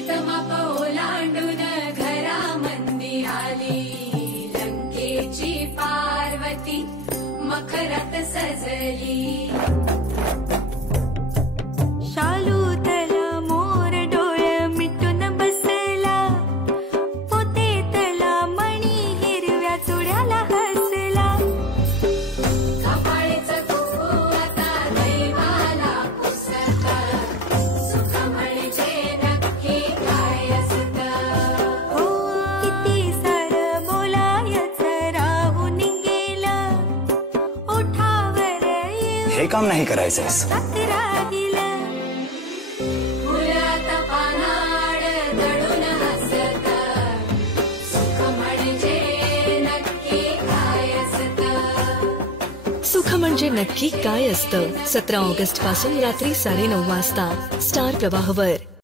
निशितमाप ओलांडून घरामंदी आली, लंकेची पार्वती मखरात सजली। हे काम नाही करायचं असं। सुख म्हणजे नक्की काय असतं 17 ऑगस्ट पासून रात्री 9:30 वाजता स्टार प्रवाहवर।